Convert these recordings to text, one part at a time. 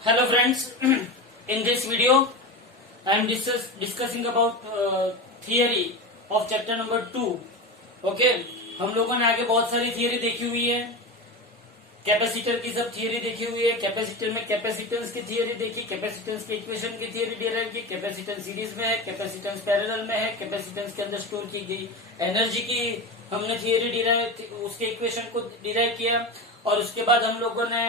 Hello friends, in this video I am discussing about theory of chapter number 2. Okay हम लोगों ने आगे बहुत सारी थियरी देखी हुई है, कैपेसिटर की सब थियरी देखी हुई है। कैपेसिटर में कैपेसिटेंस की थियरी देखी, कैपेसिटेंस के इक्वेशन की थियरी डिराइव की, कैपेसिटेंस सीरीज में है, कैपेसिटेंस पैरेलल में है, कैपेसिटेंस के अंदर स्टोर की गई एनर्जी की हमने थियरी डिराइव, उसके इक्वेशन को डिराइव किया। और उसके बाद हम लोगों ने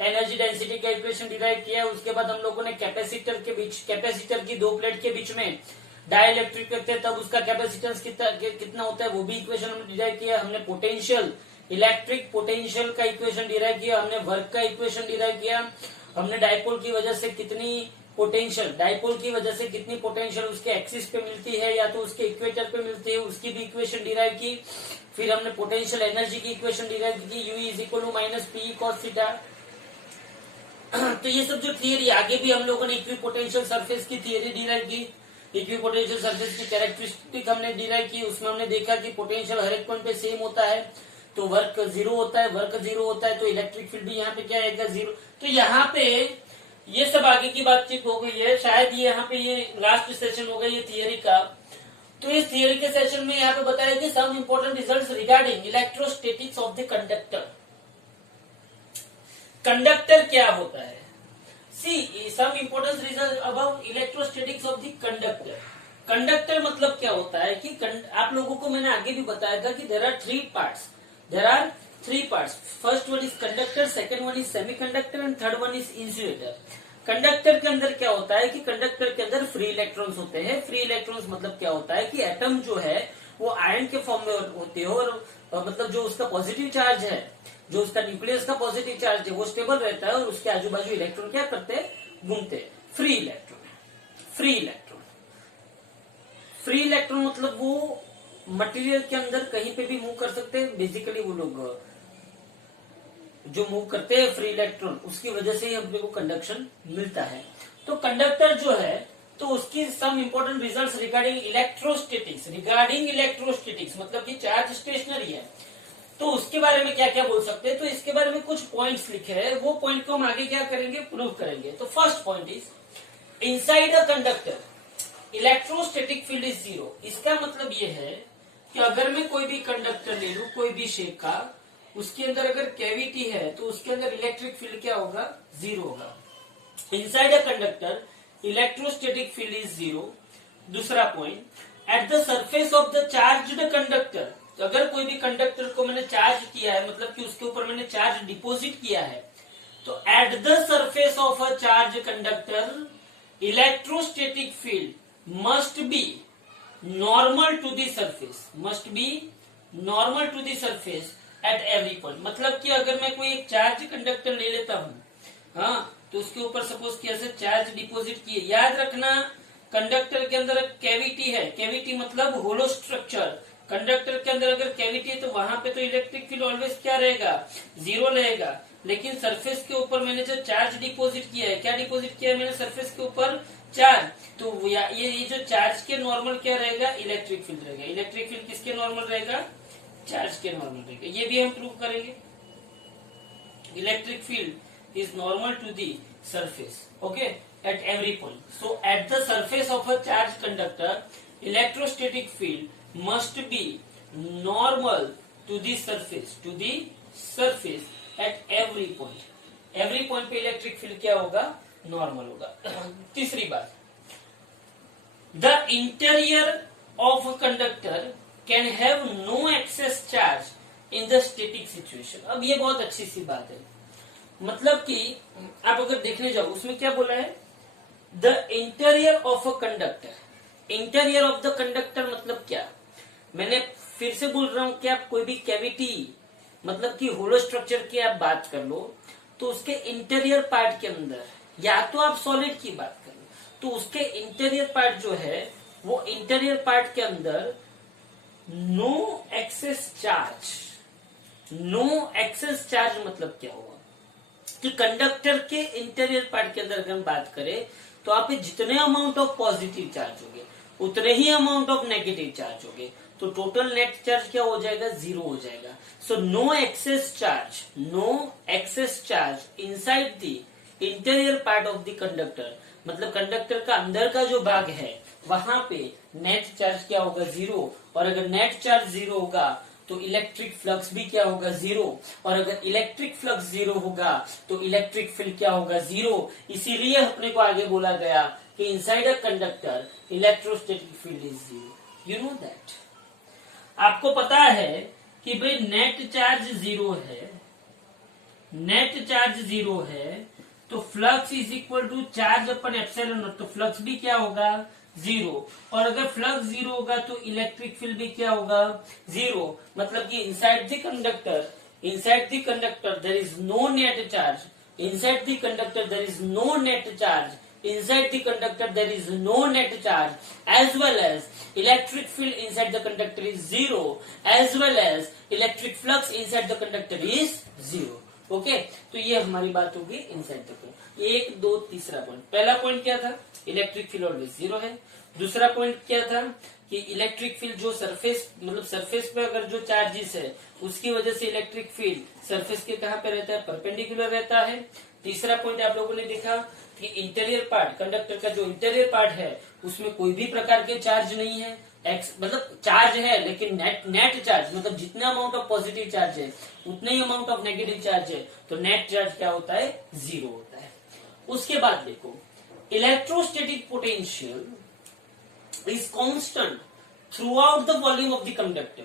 एनर्जी डेंसिटी का इक्वेशन डिराइव किया। उसके बाद हम लोगों ने कैपेसिटर के बीच, कैपेसिटर की दो प्लेट के बीच में डाइलेक्ट्रिक रखते हैं तब उसका कैपेसिटेंस कितना होता है वो भी इक्वेशन हमने डिराइव किया। हमने पोटेंशियल, इलेक्ट्रिक पोटेंशियल का इक्वेशन डिराइव किया, हमने वर्क का इक्वेशन डिराइव किया, हमने डाइपोल की वजह से कितनी पोटेंशियल, डाइपोल की वजह से कितनी पोटेंशियल उसके एक्सिस पे मिलती है या तो उसके इक्वेटर पे मिलती है, उसकी भी इक्वेशन डिराइव की। फिर हमने पोटेंशियल एनर्जी की इक्वेशन डिराइव की, U is equal to minus p cos theta. तो ये सब जो थियरी, आगे भी हम लोगों ने इक्विपोटेंशियल सरफेस की थियरी डिराइव की, इक्विपोटेंशियल सरफेस की कैरेक्टरिस्टिक हमने डिराइव की। उसमें हमने देखा कि पोटेंशियल हर एक पॉइंट पे सेम होता है तो वर्क जीरो होता है, वर्क जीरो होता है तो इलेक्ट्रिक फील्ड भी यहाँ पे क्या आएगा, जीरो। तो यहाँ पे ये सब आगे की बातचीत हो गई है, शायद ये यहाँ पे ये लास्ट सेशन होगा ये थियरी का। तो इस थियरी के सेशन में यहाँ पे बताया कि some important results regarding electrostatics of the conductor. Conductor क्या होता है, see some important result about electrostatics of the conductor. Conductor मतलब क्या होता है कि आप लोगों को मैंने आगे भी बताया था कि there are three parts, first one is conductor, second one is semiconductor and third one is insulator. Conductor के अंदर क्या होता है कि कंडक्टर के अंदर फ्री इलेक्ट्रॉन्स होते हैं। फ्री इलेक्ट्रॉन्स मतलब क्या होता है कि एटम जो है वो आयन के फॉर्म में होते हैं और मतलब जो उसका पॉजिटिव चार्ज है, जो उसका न्यूक्लियस का पॉजिटिव चार्ज है वो स्टेबल रहता है और उसके आजू बाजू इलेक्ट्रॉन क्या करते हैं, घूमते हैं। Free electron, free electron, free electron मतलब वो मटेरियल के अंदर कहीं पे भी मूव कर सकते हैं। बेसिकली वो लोग जो मूव करते हैं फ्री इलेक्ट्रॉन, उसकी वजह से ही हम लोग को कंडक्शन मिलता है। तो कंडक्टर जो है तो उसकी some important results regarding electrostatics, मतलब कि चार्ज स्टेशनरी है तो उसके बारे में क्या क्या बोल सकते हैं। तो इसके बारे में कुछ पॉइंट्स लिखे हैं, वो पॉइंट को हम आगे क्या करेंगे, प्रूव करेंगे। तो first point is inside a conductor electrostatic field is zero. इसका मतलब ये है कि अगर मैं कोई भी कंडक्टर ले लू, कोई भी शेप का, उसके अंदर अगर कैविटी है तो उसके अंदर इलेक्ट्रिक फील्ड क्या होगा, जीरो होगा। Inside a conductor electrostatic field is zero. दूसरा point, at the surface of the charged conductor, अगर कोई भी कंडक्टर को मैंने चार्ज किया है, मतलब कि उसके ऊपर मैंने चार्ज डिपोजिट किया है, तो at the surface of a charge conductor electrostatic field must be normal to the surface, must be normal to the surface at every point. मतलब कि अगर मैं कोई एक चार्ज कंडक्टर ले लेता हूं, हाँ, तो उसके ऊपर सपोज कि ऐसे चार्ज डिपोजिट किए, याद रखना कंडक्टर के अंदर कैविटी है, कैविटी मतलब होलो स्ट्रक्चर। कंडक्टर के अंदर अगर कैविटी है तो वहां पे तो इलेक्ट्रिक फील्ड ऑलवेज क्या रहेगा, जीरो रहेगा। लेकिन सरफेस के ऊपर मैंने जो चार्ज डिपोजिट किया है, क्या डिपोजिट किया है मैंने सरफेस के ऊपर, चार्ज, तो ये जो चार्ज के नॉर्मल क्या रहेगा, इलेक्ट्रिक फील्ड रहेगा। इलेक्ट्रिक फील्ड किसके नॉर्मल रहेगा, चार्ज के नॉर्मल रहेगा। ये भी हम प्रूव करेंगे। Electric field is normal to the surface, okay, at every point. So at the surface of a charge conductor electrostatic field must be normal to the surface at every point. Every point पे electric field क्या होगा, normal होगा। तीसरी बात, the interior of a conductor can have no excess charge in the static situation. अब ये बहुत अच्छी सी बात है, मतलब कि आप अगर देखने जाओ उसमें क्या बोला है, the interior of a conductor. Interior of the conductor मतलब क्या, मैंने फिर से बोल रहा हूं कि आप कोई भी कैविटी मतलब कि होलो स्ट्रक्चर की आप बात कर लो तो उसके इंटीरियर पार्ट के अंदर, या तो आप सॉलिड की बात कर लो तो उसके इंटीरियर पार्ट जो है वो इंटीरियर पार्ट के अंदर no excess charge. No excess charge मतलब क्या हुआ कि कंडक्टर के इंटीरियर पार्ट के अंदर अगर हम बात करें तो आप जितने अमाउंट ऑफ पॉजिटिव चार्ज होंगे उतने ही अमाउंट ऑफ नेगेटिव चार्ज होंगे, तो टोटल नेट चार्ज क्या हो जाएगा, जीरो हो जाएगा। So no excess charge inside the interior part of the conductor, मतलब कंडक्टर का अंदर का जो भाग है वहां पे नेट चार्ज क्या होगा, जीरो। और अगर नेट चार्ज जीरो होगा तो इलेक्ट्रिक फ्लक्स भी क्या होगा, जीरो। और अगर इलेक्ट्रिक फ्लक्स जीरो होगा तो इलेक्ट्रिक फील्ड क्या होगा, जीरो। इसीलिए अपने को आगे बोला गया कि inside a conductor electrostatic field is zero. You know that. आपको पता है कि भाई नेट चार्ज जीरो है, नेट चार्ज जीरो है तो flux is equal to charge upon epsilon naught, तो फ्लक्स भी क्या होगा, जीरो। और अगर फ्लक्स जीरो होगा तो इलेक्ट्रिक फील्ड भी क्या होगा, जीरो। मतलब कि inside the conductor there is no net charge, inside the conductor there is no net charge, inside the conductor there is no net charge, as well as electric field inside the conductor is zero, as well as electric flux inside the conductor is zero. Okay तो ये हमारी बात होगी inside the conductor. एक दो तीसरा point, पहला point क्या था, इलेक्ट्रिक फील्ड ऑलवेज जीरो है। दूसरा पॉइंट क्या था कि इलेक्ट्रिक फील्ड जो सरफेस, मतलब सरफेस पे अगर जो चार्जेस है उसकी वजह से इलेक्ट्रिक फील्ड सरफेस के कहाँ पे रहता है, परपेंडिकुलर रहता है। तीसरा पॉइंट आप लोगों ने देखा कि इंटीरियर पार्ट, कंडक्टर का जो इंटीरियर पार्ट है उसमें कोई भी प्रकार के चार्ज नहीं है, मतलब चार्ज है लेकिन नेट चार्ज, मतलब जितना अमाउंट ऑफ पॉजिटिव चार्ज है उतना ही अमाउंट ऑफ नेगेटिव चार्ज है, तो नेट चार्ज क्या होता है, जीरो होता है। उसके बाद देखो electrostatic potential is constant throughout the volume of the conductor.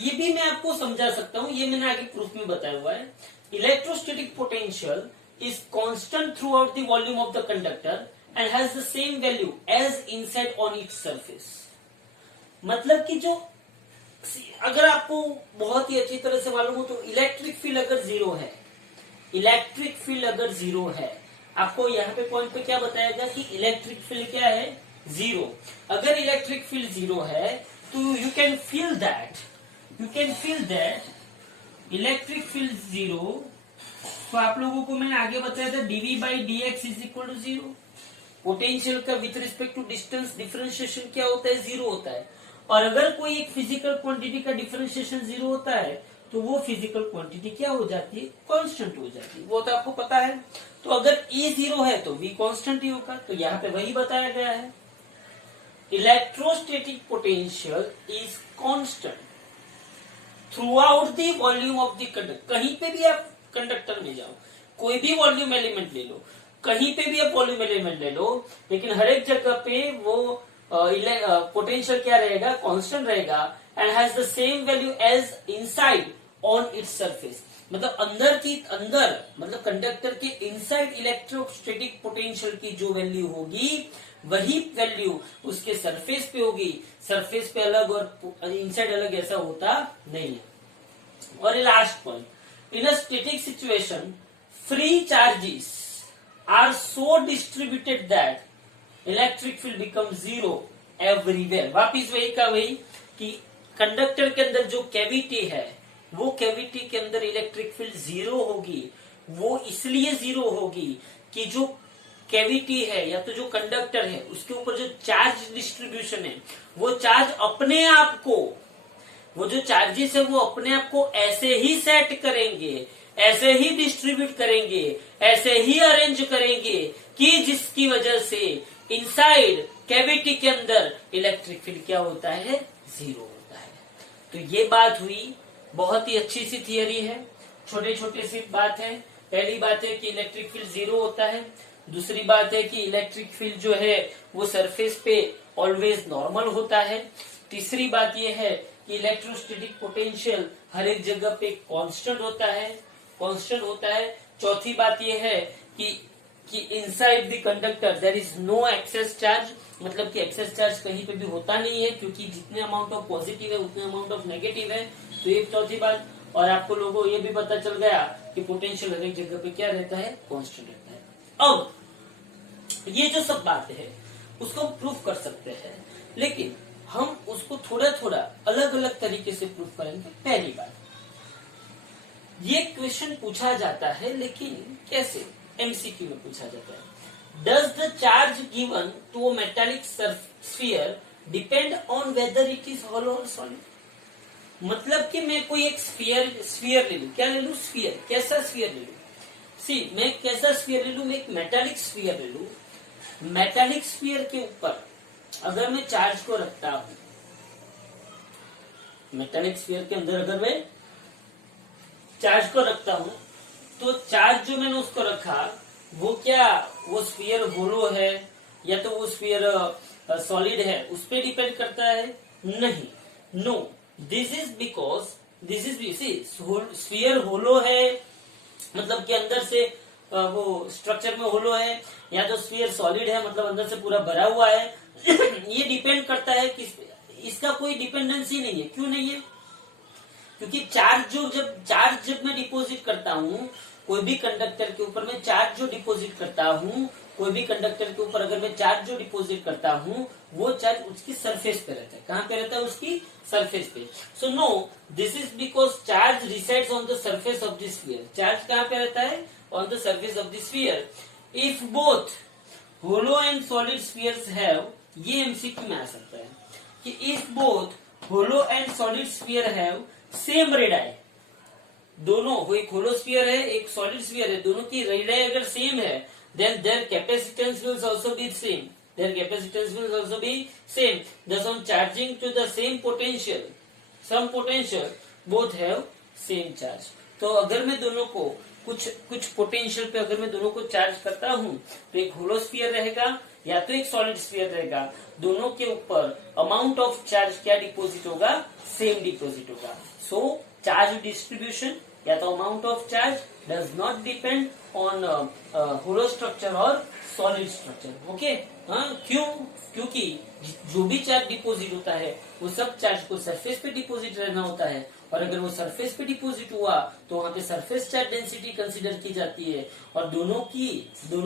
ये भी मैं आपको समझा सकता हूं, ये मैंने आगे प्रूफ में बताया हुआ है। Electrostatic potential is constant throughout the volume of the conductor and has the same value as inside on its surface। मतलब कि जो, अगर आपको बहुत ही अच्छी तरह से मालूम हो तो इलेक्ट्रिक फील्ड अगर जीरो है, इलेक्ट्रिक फील्ड अगर जीरो है, आपको यहाँ पे पॉइंट पे क्या बताया गया कि इलेक्ट्रिक फील्ड क्या है, जीरो। अगर इलेक्ट्रिक फील्ड जीरो है तो you can feel that electric field zero. तो आप लोगों को मैंने आगे बताया था d v by d x is equal to zero. Potential का with respect to distance differentiation क्या होता है, जीरो होता है। और अगर कोई एक फिजिकल क्वांटिटी का डिफरेंशिएशन जीरो होता है तो वो फिजिकल क्वांटिटी क्या हो जाती है, कांस्टेंट हो जाती है, वो तो आपको पता है। तो अगर E जीरो है तो V कांस्टेंट ही होगा, तो यहाँ पे वही बताया गया है। Electrostatic potential is constant throughout the volume of the conductor. कहीं पे भी आप कंडक्टर में जाओ, कोई भी वॉल्यूम एलिमेंट ले लो, कहीं पे भी आप वॉल्यूम एलिमेंट ले लो, लेकिन हर एक जगह पे वो पोटेंशियल क्या रहेगा, कांस्टेंट रहेगा। And has the same value as inside on its surface. मतलब अंदर मतलब कंडक्टर के इनसाइड इलेक्ट्रोस्टैटिक पोटेंशियल की जो वैल्यू होगी वही वैल्यू उसके सरफेस पे होगी। सरफेस पे अलग और इनसाइड अलग ऐसा होता नहीं है। और ये last point, in a static situation free charges are so distributed that electric field becomes zero everywhere। वापिस वही का वही कि कंडक्टर के अंदर जो कैविटी है वो कैविटी के अंदर इलेक्ट्रिक फील्ड जीरो होगी। वो इसलिए जीरो होगी कि जो कैविटी है या तो जो कंडक्टर है उसके ऊपर जो चार्ज डिस्ट्रीब्यूशन है वो चार्ज अपने आप को, वो जो चार्जेस है वो अपने आप को ऐसे ही सेट करेंगे, ऐसे ही डिस्ट्रीब्यूट करेंगे, ऐसे ही अरेंज करेंगे कि जिसकी वजह से इनसाइड कैविटी के अंदर इलेक्ट्रिक फील्ड क्या होता है, जीरो होता है। तो ये बात हुई, बहुत ही अच्छी सी थियरी है, छोटे छोटे सी बात है। पहली बात है कि इलेक्ट्रिक फील्ड जीरो होता है। दूसरी बात है कि इलेक्ट्रिक फील्ड जो है वो सरफेस पे ऑलवेज नॉर्मल होता है। तीसरी बात ये है कि इलेक्ट्रोस्टैटिक पोटेंशियल हर एक जगह पे कांस्टेंट होता है। चौथी बात ये है कि inside the conductor there is no excess charge, मतलब कि एक्सेस चार्ज कहीं पे भी होता नहीं है क्योंकि जितने अमाउंट ऑफ पॉजिटिव है उतने अमाउंट ऑफ नेगेटिव है। तो ये चौथी बात। और आपको लोगों को ये भी पता चल गया कि पोटेंशियल हर एक जगह पे क्या रहता है, कांस्टेंट रहता है। अब ये जो सब बातें है उसको हम प्रूफ कर सकते हैं, लेकिन हम उसको थोड़ा थोड़ा अलग अलग तरीके से प्रूफ करेंगे। पहली बात, ये क्वेश्चन पूछा जाता है लेकिन कैसे, एमसीक्यू में पूछा जाता है। Does the charge given to a metallic sphere depend on whether it is hollow और सॉलिड। मतलब कि मैं कोई एक स्फीयर ले लूं, क्या ले लूं, स्फीयर। कैसा स्फीयर ले लूं, सी मैं कैसा स्फीयर ले लू, मैं एक मेटालिक स्फीयर ले लू। मेटालिक स्फीयर के ऊपर अगर मैं चार्ज को रखता हूं, मेटालिक स्फीयर के अंदर अगर मैं चार्ज को रखता हूं, तो चार्ज जो मैंने उसको रखा वो क्या, वो स्फीयर होलो है या तो वो स्फीयर सॉलिड है, उस पर डिपेंड करता है? नहीं, no, this is because this is sphere hollow है, मतलब कि अंदर से वो स्ट्रक्चर में होलो है, या तो स्फीयर सॉलिड है मतलब अंदर से पूरा भरा हुआ है। ये डिपेंड करता है कि इसका कोई डिपेंडेंसी नहीं है। क्यों नहीं है? क्योंकि चार्ज जब मैं डिपॉजिट करता हूँ कोई भी कंडक्टर के ऊपर, मैं चार्ज जो डिपॉजिट करता हूँ कोई भी कंडक्टर के ऊपर अगर मैं चार्ज जो डिपॉजिट करता हूँ वो चार्ज उसकी सरफेस पे रहता है। कहाँ पे रहता है? उसकी सरफेस पे। So no, this is because charge resides on the surface of the sphere. Charge कहाँ पे रहता है? On the surface of the sphere. If both hollow and solid spheres have, ये एमसीक्यू में आ सकता है कि if both hollow and solid sphere have same radii, दोनों, वो एक होलो स्फीयर है एक सॉलिड स्फीयर है, दोनों की रेडाई अगर सेम है, then their capacitance will also be same. Their capacitance will also be same. Thus, on charging to the same potential, some potential, both have same charge. तो अगर मैं दोनों को कुछ पोटेंशियल पे अगर मैं दोनों को चार्ज करता हूँ तो एक होलो स्फीयर रहेगा या तो एक सॉलिड स्फीयर रहेगा, दोनों के ऊपर अमाउंट ऑफ चार्ज क्या डिपोजिट होगा? सेम डिपोजिट होगा। सो चार्ज डिस्ट्रीब्यूशन या तो amount of charge does not depend on hollow structure और सॉलिड स्ट्रक्चर। ओके, हाँ, क्यों? क्योंकि जो भी चार्ज डिपोजिट होता है वो सब चार्ज को सरफेस पे डिपोजिट रहना होता है, और अगर वो सरफेस पे डिपोजिट हुआ तो वहां पे सरफेस चार्ज डेंसिटी कंसीडर की जाती है, और दोनों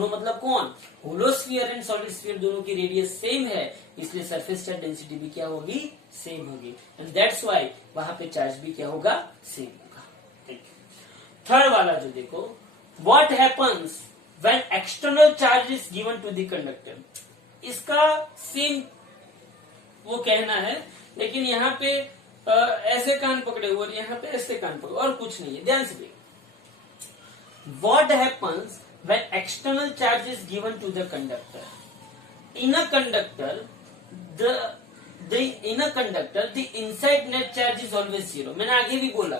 मतलब कौन? Hollow sphere and solid sphere दोनों की रेडियस सेम है, इसलिए सरफेस चार्ज डेंसिटी भी क्या होगी? सेम होगी। एंड दैट्स वाई वहां पे चार्ज भी क्या होगा? सेम होगा। थर्ड वाला जो देखो, what happens when external charge is given to the conductor. इसका सेम वो कहना है, लेकिन यहाँ पे ऐसे कान पकड़े हुए और यहाँ पे ऐसे कान पकड़े, और कुछ नहीं है, ध्यान से देखिए। What happens when external charge is given to the conductor in a conductor, in a conductor the inside net charge is always zero. मैंने आगे भी बोला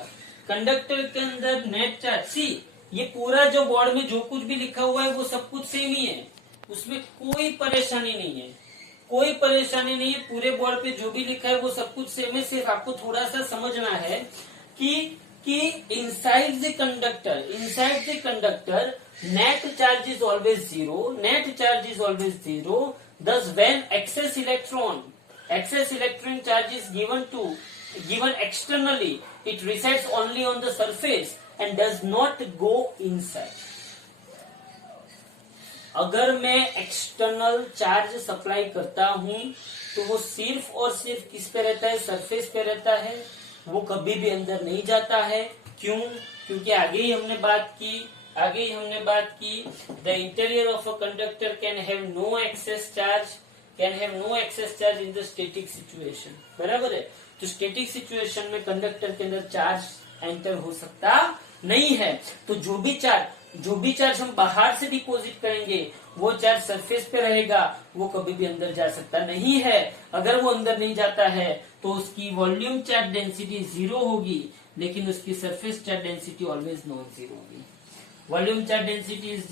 कंडक्टर के अंदर नेट चार्ज, सी ये पूरा जो बोर्ड में जो कुछ भी लिखा हुआ है वो सब कुछ सेम ही है, उसमें कोई परेशानी नहीं है, कोई परेशानी नहीं है। पूरे बोर्ड पे जो भी लिखा है वो सब कुछ सेम है, सिर्फ आपको थोड़ा सा समझना है कि inside the conductor net charge is always zero, net charge is always zero. Thus when excess electron charge is given externally, it resides only on the surface and does not go inside. अगर मैं external charge supply करता हूं तो वो सिर्फ और सिर्फ किस पे रहता है? सरफेस पे रहता है, वो कभी भी अंदर नहीं जाता है। क्यों? क्योंकि आगे ही हमने बात की the interior of a conductor can have no excess charge in the static situation. बराबर है? तो स्टैटिक सिचुएशन में कंडक्टर के अंदर चार्ज एंटर हो सकता नहीं है। तो जो भी चार्ज हम बाहर से डिपॉजिट करेंगे वो चार्ज सरफेस पे रहेगा, वो कभी भी अंदर जा सकता नहीं है। अगर वो अंदर नहीं जाता है तो उसकी वॉल्यूम चार्ज डेंसिटी जीरो होगी, लेकिन उसकी surface charge density always non zero होगी। Volume charge density is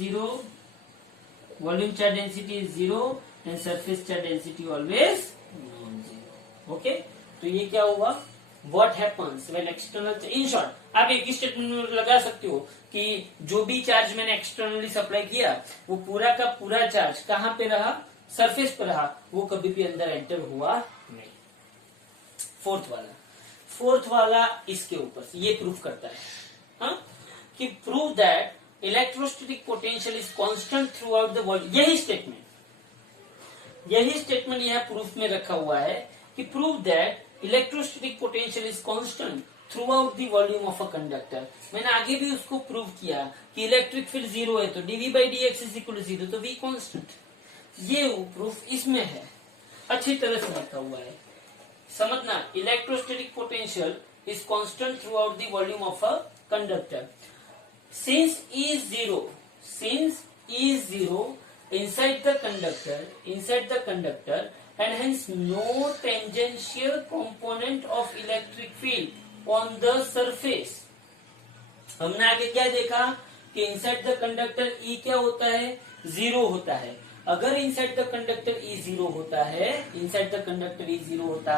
zero and surface charge density always non zero. Okay, तो ये क्या हुआ? What happens when external, in short आप एक ही स्टेटमेंट में लगा सकते हो कि जो भी चार्ज मैंने एक्सटर्नली सप्लाई किया वो पूरा का पूरा चार्ज कहाँ पे रहा? सरफेस पे रहा, वो कभी भी अंदर एंटर हुआ नहीं। फोर्थ वाला इसके ऊपर से ये प्रूफ करता है, हाँ, कि prove that electrostatic potential is constant throughout the volume. यही स्टेटमेंट यह प्रूफ में रखा हुआ है कि prove that electrostatic potential is constant throughout the volume of a conductor. मैंने आगे भी उसको प्रूव किया कि इलेक्ट्रिक फील्ड जीरो है तो dv by dx is equal to zero, तो v कांस्टेंट। ये प्रूफ इसमें है, अच्छी तरह से लिखा हुआ है, समझना। Electrostatic potential is constant throughout the volume of a conductor. since E is zero inside the conductor and hence no tangential component of electric field on the surface. हमने आगे क्या देखा कि इनसाइड द कंडक्टर E क्या होता है, zero होता है. अगर inside the conductor E zero होता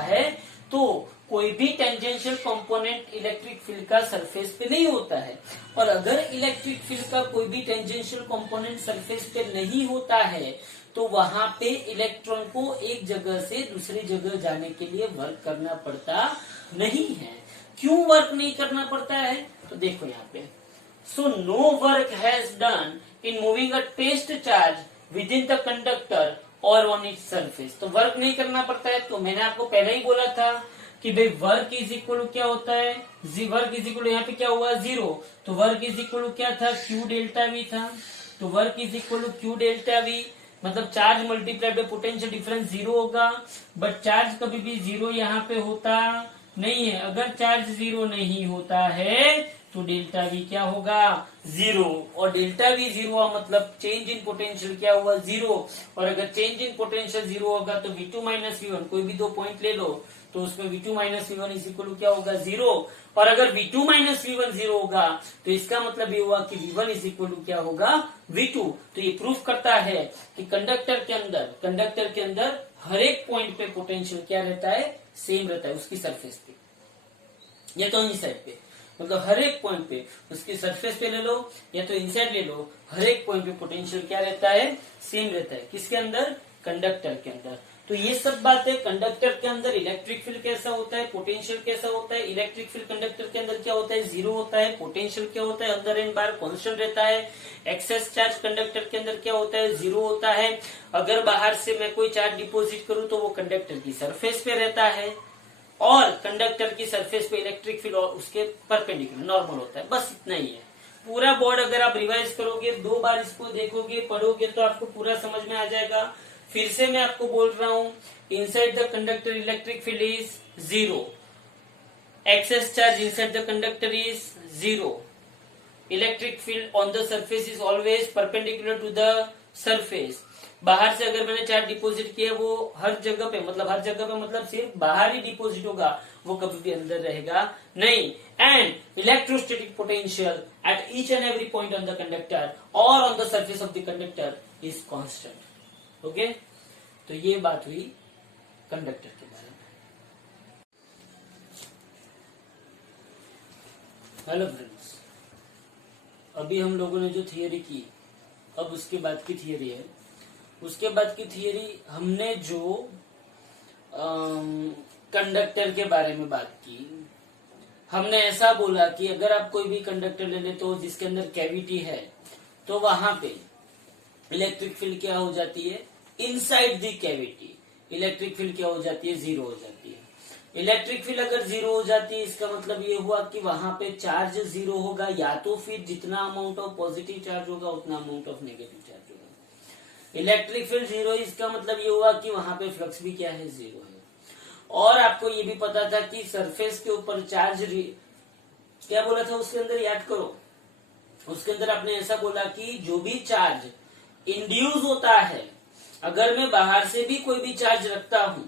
है तो कोई भी टेंजेंशियल कंपोनेंट इलेक्ट्रिक फील्ड का सरफेस पे नहीं होता है. और अगर इलेक्ट्रिक फील्ड का कोई भी टेंजेंशियल कंपोनेंट सरफेस पे नहीं होता है तो वहां पे इलेक्ट्रॉन को एक जगह से दूसरी जगह जाने के लिए वर्क करना पड़ता नहीं है. क्यों वर्क नहीं करना पड़ता है, तो देखो यहाँ पे, so no work has done in moving a test charge within the conductor और ऑन इट्स सरफेस. तो वर्क नहीं करना पड़ता है. तो मैंने आपको पहले ही बोला था कि भाई वर्क इज इक्वल क्या होता है, वर्क इज इक्वल, यहाँ पे क्या हुआ, जीरो. तो वर्क इज इक्वल क्या था, क्यू डेल्टा वी था. तो work is equal q delta v, मतलब charge multiplied by potential difference zero होगा. बट चार्ज कभी भी जीरो यहाँ पे होता नहीं है. अगर चार्ज जीरो नहीं होता है तो डेल्टा वी क्या होगा, जीरो. और डेल्टा वी जीरो हुआ मतलब चेंज इन पोटेंशियल क्या हुआ, जीरो. और अगर चेंज इन पोटेंशियल जीरो होगा तो V2 माइनस V1 कोई भी दो पॉइंट ले लो तो उसमें V2 minus V1 is equal क्या होगा, जीरो. और अगर V2 माइनस V1 जीरो होगा तो इसका मतलब ये हुआ कि V1 इज इक्वल क्या होगा, V2. तो ये प्रूफ करता है कि कंडक्टर के अंदर हर एक पॉइंट पे पोटेंशियल क्या रहता है, सेम रहता है उसकी सरफेस पे. या तो इनसाइड पे, मतलब हर एक पॉइंट पे उसकी सरफेस पे ले लो या तो इनसाइड ले लो, हर एक पॉइंट पे पोटेंशियल क्या रहता है, सेम रहता है. किसके अंदर, कंडक्टर के अंदर. तो ये सब बातें, कंडक्टर के अंदर इलेक्ट्रिक फील्ड कैसा होता है, पोटेंशियल कैसा होता है. इलेक्ट्रिक फील्ड कंडक्टर के अंदर क्या होता है, जीरो होता है. पोटेंशियल क्या होता है, अंदर एंड बाहर कांस्टेंट रहता है. एक्सेस चार्ज कंडक्टर के अंदर क्या होता है, जीरो होता है. अगर बाहर से मैं कोई चार्ज डिपोजिट करूं तो वो कंडक्टर की सरफेस पे रहता है और कंडक्टर की सरफेस पे इलेक्ट्रिक फील्ड और उसके परपेंडिकुलर नॉर्मल होता है. बस इतना ही है. पूरा बोर्ड अगर आप रिवाइज करोगे, 2 बार इसको देखोगे, पढ़ोगे तो आपको पूरा समझ में आ जाएगा. फिर से मैं आपको बोल रहा हूं, inside the conductor electric field is zero. Excess charge inside the conductor is zero. Electric field on the surface is always perpendicular to the surface. बाहर से अगर मैंने चार्ज डिपॉजिट किया वो हर जगह पे मतलब सिर्फ बाहर ही डिपॉजिट होगा, वो कभी भी अंदर रहेगा नहीं. And electrostatic potential at each and every point on the conductor और on the surface of the conductor is constant. Okay, तो ये बात हुई कंडक्टर के बारे में. हेलो फ्रेंड्स, अभी हम लोगों ने जो थियरी की, अब उसके बाद की थियरी है. उसके बाद की थियरी हमने जो कंडक्टर के बारे में बात की, हमने ऐसा बोला कि अगर आप कोई भी कंडक्टर ले लेते हो जिसके अंदर कैविटी है तो वहां पे इलेक्ट्रिक फील्ड क्या हो जाती है, inside the cavity electric field क्या हो जाती है, जीरो हो जाती है. इलेक्ट्रिक फील्ड अगर जीरो हो जाती है इसका मतलब ये हुआ कि वहां पे चार्ज जीरो होगा, या तो फिर जितना अमाउंट ऑफ पॉजिटिव चार्ज होगा उतना अमाउंट ऑफ नेगेटिव चार्ज होगा. इलेक्ट्रिक फील्ड जीरो, इसका मतलब ये हुआ कि वहां पे फ्लक्स भी क्या है, जीरो है. और आपको ये भी पता था कि सरफेस के ऊपर चार्ज क्या बोला था उसके अंदर, याद करो. उसके अंदर आपने ऐसा बोला कि जो भी चार्ज इंड्यूस होता है, अगर मैं बाहर से भी कोई भी चार्ज रखता हूं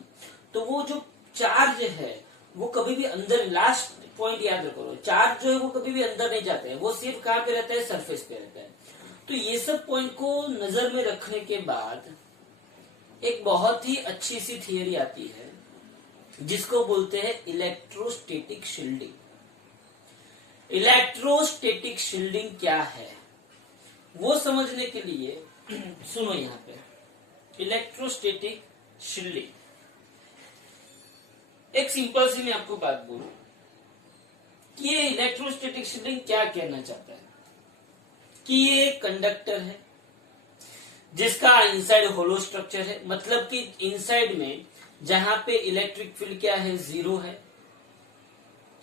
तो वो जो चार्ज है वो कभी भी अंदर, लास्ट पॉइंट याद रखो, चार्ज जो है वो कभी भी अंदर नहीं जाता है, वो सिर्फ कहां पे रहता है, सरफेस पे रहता है. तो ये सब पॉइंट को नजर में रखने के बाद एक बहुत ही अच्छी सी थियरी आती है जिसको बोलते हैं इलेक्ट्रोस्टैटिक शील्डिंग. इलेक्ट्रोस्टैटिक शील्डिंग क्या है वो समझने के लिए सुनो यहाँ पे. इलेक्ट्रोस्टैटिक शील्डिंग, एक सिंपल सी मैं आपको बात बोलूं कि ये इलेक्ट्रोस्टैटिक शील्डिंग क्या कहना चाहता है कि ये एक कंडक्टर है जिसका इनसाइड होलो स्ट्रक्चर है. मतलब कि इनसाइड में जहां पे इलेक्ट्रिक फील्ड क्या है, जीरो है.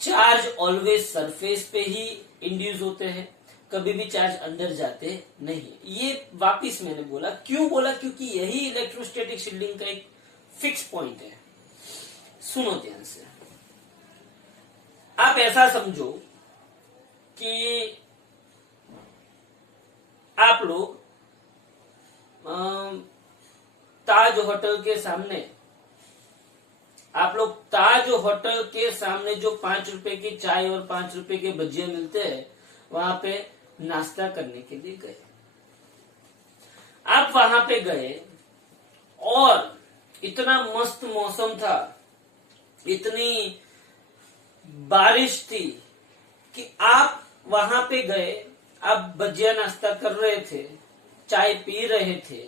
चार्ज ऑलवेज सरफेस पे ही इंड्यूस होते हैं, कभी भी चार्ज अंदर जाते नहीं. ये वापिस मैंने बोला, क्यों बोला, क्योंकि यही इलेक्ट्रोस्टैटिक शील्डिंग का एक फिक्स पॉइंट है. सुनो ध्यान से. आप ऐसा समझो कि आप लोग ताज होटल के सामने, आप लोग ताज होटल के सामने जो 5 रुपए की चाय और 5 रुपए के भजिया मिलते हैं, वहां पे नाश्ता करने के लिए गए। आप वहां पे गए और इतना मस्त मौसम था, इतनी बारिश थी कि आप वहां पे गए, आप भजिया नाश्ता कर रहे थे, चाय पी रहे थे।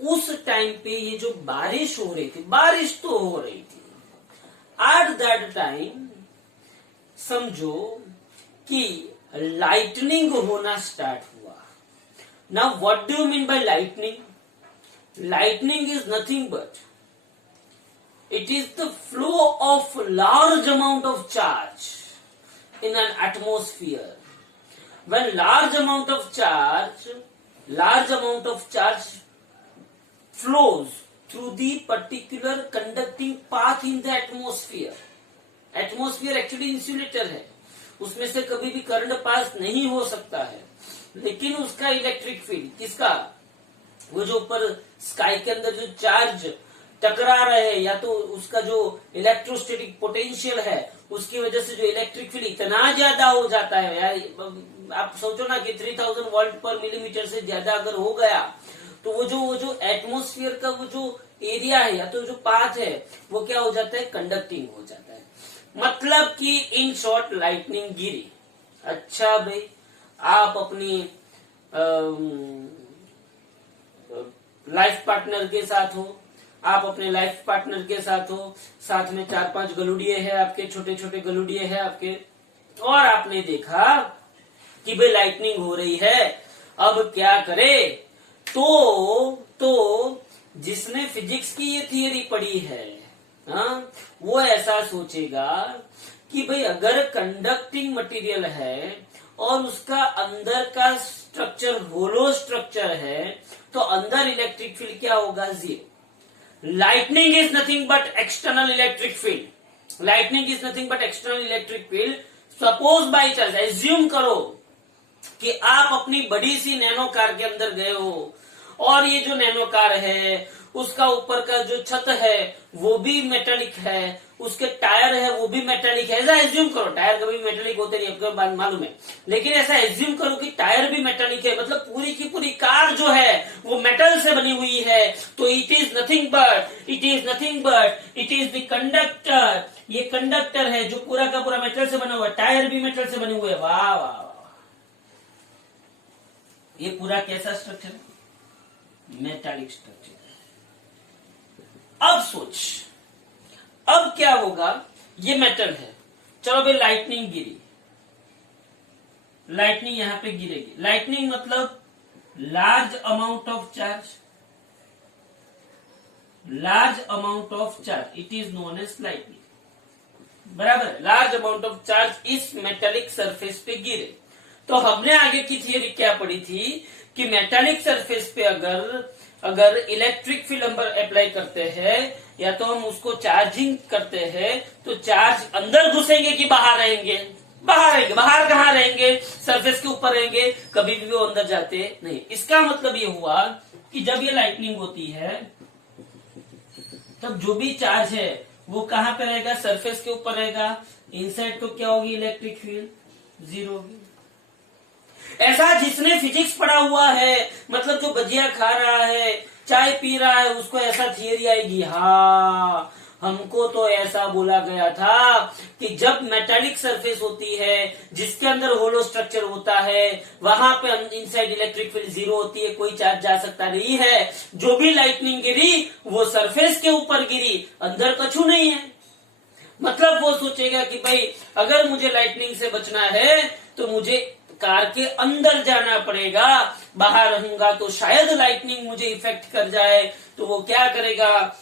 उस टाइम पे ये जो बारिश हो रही थी, बारिश तो हो रही थी, एट दैट टाइम समझो कि लाइटनिंग होना स्टार्ट हुआ। Now what do you mean by lightning? Lightning is nothing but it is the flow of large amount of charge in an atmosphere. When large amount of charge flows through the particular conducting path in the atmosphere. Atmosphere actually insulator है, उसमें से कभी भी current pass नहीं हो सकता है, लेकिन उसका इलेक्ट्रिक फील्ड, किसका, वो जो ऊपर स्काई के अंदर जो चार्ज टकरा रहे हैं, या तो उसका जो इलेक्ट्रोस्टैटिक पोटेंशियल है, उसकी वजह से जो इलेक्ट्रिक फील्ड इतना ज्यादा हो जाता है यार, आप सोचो ना कि 3000 वोल्ट पर मिलीमीटर से ज्यादा अगर हो गया तो वो जो एटमोस्फियर का वो जो एरिया है या तो जो पाथ है वो क्या हो जाता है, कंडक्टिंग हो जाता है। मतलब कि इन शॉर्ट लाइटनिंग गिरी। अच्छा भाई, आप अपनी लाइफ पार्टनर के साथ हो, आप अपने लाइफ पार्टनर के साथ हो, साथ में 4-5 गलुड़िए हैं आपके, छोटे छोटे गलुड़िए हैं आपके, और आपने देखा कि भाई लाइटनिंग हो रही है, अब क्या करे? तो जिसने फिजिक्स की ये थियरी पढ़ी है, हाँ, वो ऐसा सोचेगा कि भाई अगर कंडक्टिंग मटेरियल है और उसका अंदर का स्ट्रक्चर होलो स्ट्रक्चर है, तो अंदर इलेक्ट्रिक फील्ड क्या होगा, 0। Lightning is nothing but external electric field. Lightning is nothing but external electric field. Suppose by chance, assume करो कि आप अपनी बड़ी सी नैनो कार के अंदर गए हो, और ये जो नैनो कार है उसका ऊपर का जो छत है वो भी मेटेलिक है, उसके टायर है वो भी मेटेलिक है। ऐसा एज्यूम करो, टायर कभी मेटेलिक होते नहीं, आपको बात मालूम है, लेकिन ऐसा एज्यूम करो कि टायर भी मेटेलिक है, मतलब पूरी की पूरी कार जो है वो मेटल से बनी हुई है। तो it is nothing but it is the conductor. ये कंडक्टर है जो पूरा का पूरा मेटल से बना हुआ है, टायर भी मेटल से बने हुए। वाह वाह वाह, ये पूरा कैसा स्ट्रक्चर है, मेटालिक स्ट्रक्चर। अब सोच, अब क्या होगा, ये मेटल है, चलो भाई लाइटनिंग गिरी, लाइटनिंग यहां पे गिरेगी। लाइटनिंग मतलब large amount of charge, large amount of charge, it is known as lightning, बराबर। लार्ज अमाउंट ऑफ चार्ज इस मेटालिक सरफेस पे गिरे। तो हमने आगे की थियरी क्या पढ़ी थी कि मेटालिक सरफेस पे अगर इलेक्ट्रिक फील्ड हम अप्लाई करते हैं या तो हम उसको चार्जिंग करते हैं, तो चार्ज अंदर घुसेंगे कि बाहर रहेंगे? बाहर रहेंगे। बाहर कहाँ रहेंगे? सरफेस के ऊपर रहेंगे, कभी भी वो अंदर जाते नहीं। इसका मतलब ये हुआ कि जब ये लाइटनिंग होती है तब जो भी चार्ज है वो कहाँ पे रहेगा? सरफेस के ऊपर रहेगा। इनसाइड तो क्या होगी? इलेक्ट्रिक फील्ड 0 होगी। ऐसा जिसने फिजिक्स पढ़ा हुआ है, मतलब जो भजिया खा रहा है, चाय पी रहा है, उसको ऐसा थियरी आएगी, हाँ हमको तो ऐसा बोला गया था कि जब मेटालिक सरफेस होती है जिसके अंदर होलो स्ट्रक्चर होता है, वहां पे इनसाइड इलेक्ट्रिक फील्ड 0 होती है, कोई चार्ज जा सकता नहीं है। जो भी लाइटनिंग गिरी वो सरफेस के ऊपर गिरी, अंदर कछु नहीं है। मतलब वो सोचेगा कि भाई अगर मुझे लाइटनिंग से बचना है तो मुझे कार के अंदर जाना पड़ेगा, बाहर रहूंगा तो शायद लाइटनिंग मुझे इफेक्ट कर जाए। तो वो क्या करेगा?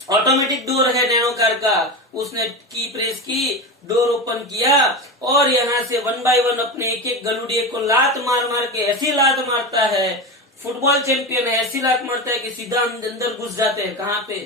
ऑटोमेटिक डोर है नैनो कार का, उसने की प्रेस की, डोर ओपन किया और यहां से 1 बाय 1 अपने एक एक गलुड़िए को लात मार मार के, ऐसी लात मारता है, फुटबॉल चैंपियन है, ऐसी लात मारता है कि सीधा अंदर घुस जाते हैं। कहाँ पे?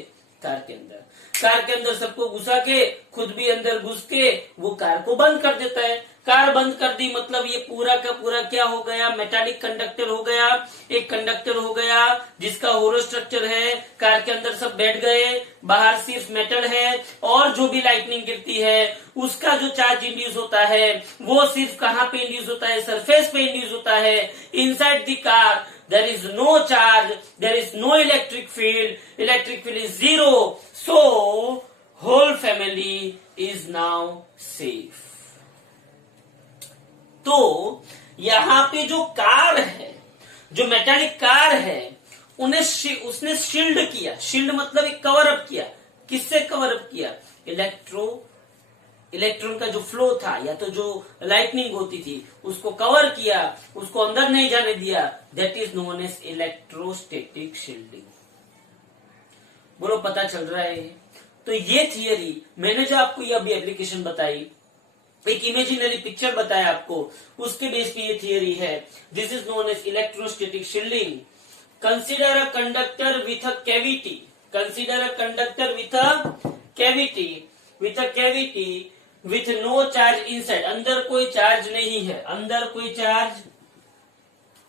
कार के अंदर। कार के अंदर सबको घुसा के खुद भी अंदर घुस के वो कार को बंद कर देता है। कार बंद कर दी मतलब ये पूरा का पूरा क्या हो गया, मेटालिक कंडक्टर हो गया, एक कंडक्टर हो गया जिसका होलो स्ट्रक्चर है, कार के अंदर सब बैठ गए, बाहर सिर्फ मेटल है, और जो भी लाइटनिंग गिरती है उसका जो चार्ज इंड्यूस होता है वो सिर्फ कहाँ पे इंड्यूस होता है, सरफेस पे इंड्यूस होता है। Inside the car there is no charge, there is no electric field is zero, so whole family is now safe। तो यहां पे जो कार है, जो मेटालिक कार है, उसने शील्ड किया, शील्ड मतलब एक कवर अप किया, किससे कवर अप किया, इलेक्ट्रॉन का जो फ्लो था या तो जो लाइटनिंग होती थी उसको कवर किया, उसको अंदर नहीं जाने दिया, that is known as electrostatic shielding. बोलो पता चल रहा है। तो ये थियरी मैंने जो आपको ये अभी एप्लीकेशन बताई, एक इमेजिनरी पिक्चर बताया आपको, उसके बेस पे ये थियरी है। This is known as electrostatic shielding. Consider a conductor with a cavity, consider a conductor with a cavity with no charge inside, अंदर कोई चार्ज नहीं है, अंदर कोई चार्ज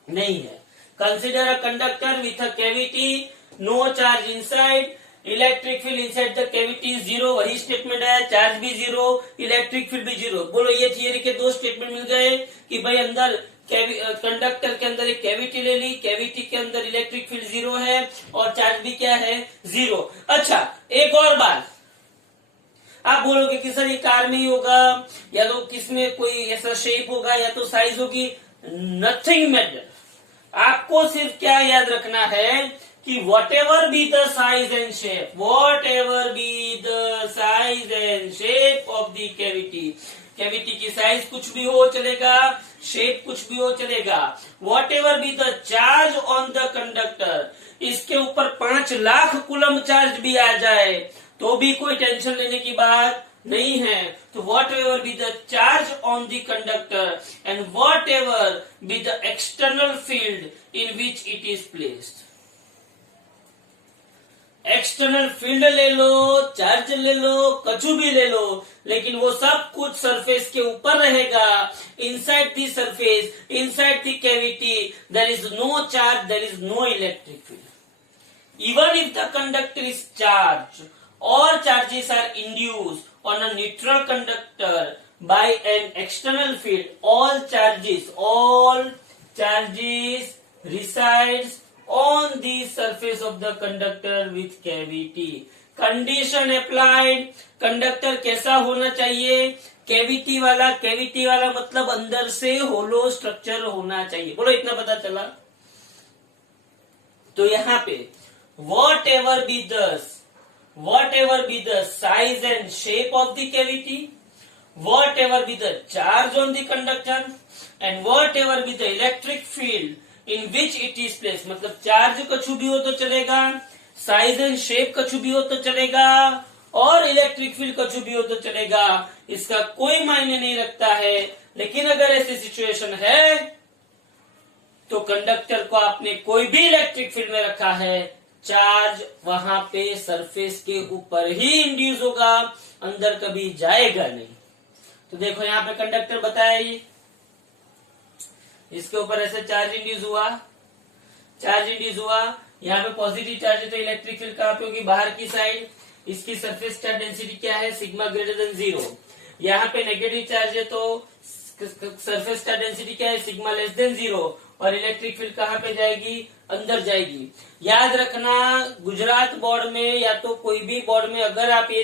नहीं है। Consider a conductor with a cavity, no charge inside, electric field inside the cavity is zero, वही statement है, चार्ज भी जीरो, इलेक्ट्रिक फील्ड भी जीरो। बोलो ये थियरी के दो स्टेटमेंट मिल गए कि भाई अंदर कंडक्टर के अंदर एक कैविटी ले ली, कैविटी के अंदर इलेक्ट्रिक फील्ड जीरो है और चार्ज भी क्या है, जीरो। अच्छा एक और बात, आप बोलोगे कि सर ये कार में ही होगा या तो किसमें कोई ऐसा शेप होगा या तो साइज होगी, नथिंग मैटर। आपको सिर्फ क्या याद रखना है कि what ever be the size and shape, what ever be the size and shape of the cavity, cavity की साइज कुछ भी हो चलेगा, शेप कुछ भी हो चलेगा, what ever be the charge on the conductor, इसके ऊपर 5 लाख कूलम चार्ज भी आ जाए तो भी कोई टेंशन लेने की बात नहीं है। तो what ever be the charge on the conductor and what ever be the external field in which it is placed, external field ले लो, चार्ज ले लो, कछु भी ले लो, लेकिन वो सब कुछ सरफेस के ऊपर रहेगा। Inside the surface, inside the cavity there is no charge, there is no electric field. Even if the conductor is charge or charges are induced on a neutral conductor by an external field, all charges resides on the surface of the conductor with cavity। condition applied, conductor कैसा होना चाहिए, cavity वाला, cavity वाला मतलब अंदर से होलो structure होना चाहिए। बोलो इतना पता चला। तो यहाँ पे whatever be the size and shape of the cavity, whatever be the charge on the conductor and whatever be the electric field in which it is placed, मतलब चार्ज कछु भी हो तो चलेगा, साइज एंड शेप कछु भी हो तो चलेगा और इलेक्ट्रिक फील्ड कछु भी हो तो चलेगा, इसका कोई मायने नहीं रखता है। लेकिन अगर ऐसी सिचुएशन है तो कंडक्टर को आपने कोई भी इलेक्ट्रिक फील्ड में रखा है, चार्ज वहां पे सरफेस के ऊपर ही इंड्यूस होगा, अंदर कभी जाएगा नहीं। तो देखो यहाँ पे कंडक्टर बताया, ये इसके ऊपर ऐसे चार्ज इंड्यूस हुआ, यहाँ पे पॉजिटिव चार्ज है तो इलेक्ट्रिक फील्ड कहाँ पे होगी, बाहर की साइड। इसकी सरफेस चार्ज डेंसिटी क्या है, सिग्मा ग्रेटर देन 0। यहाँ पे नेगेटिव चार्ज है तो सरफेस चार्ज डेंसिटी क्या है, सिग्मा लेस देन 0। और इलेक्ट्रिक फील्ड कहाँ पे जाएगी, अंदर जाएगी। याद रखना गुजरात बोर्ड में या तो कोई भी बोर्ड में अगर आप ये